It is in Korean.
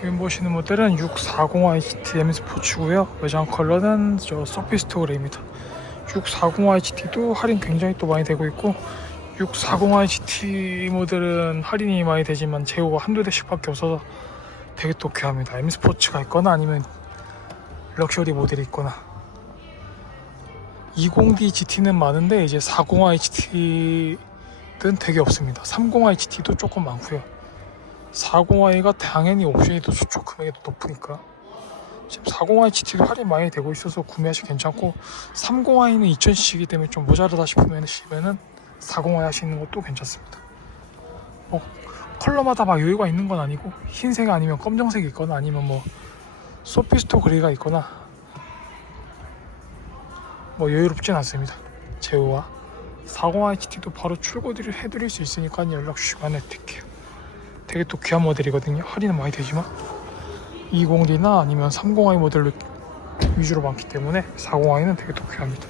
지금 보시는 모델은 640IGT M 스포츠고요. 외장 컬러는 저 서피스토 그레이입니다. 640IGT도 할인 굉장히 또 많이 되고 있고 640IGT 모델은 할인이 많이 되지만 제호가 한두 대씩밖에 없어서 되게 또 귀합니다. M 스포츠가 있거나 아니면 럭셔리 모델이 있거나 20D GT는 많은데 이제 40IGT는 되게 없습니다. 30IGT도 조금 많고요. 40i가 당연히 옵션이 더 좋죠. 금액이 더 높으니까. 지금 40i-GT도 할인 많이 되고 있어서 구매하시 괜찮고 30i는 2000cc이기 때문에 좀 모자르다 싶으면 시면은 40i 하시는 것도 괜찮습니다. 뭐 컬러마다 막 여유가 있는 건 아니고 흰색 아니면 검정색이 있거나 아니면 뭐 소피스토 그레이가 있거나 뭐 여유롭진 않습니다. 제우와 40i-GT도 바로 출고를 해드릴 수 있으니까 연락 주시면 해드릴게요. 되게 또 귀한 모델이거든요. 할인은 많이 되지만 20D나 아니면 30i 모델로 위주로 많기 때문에 40i는 되게 또 귀합니다.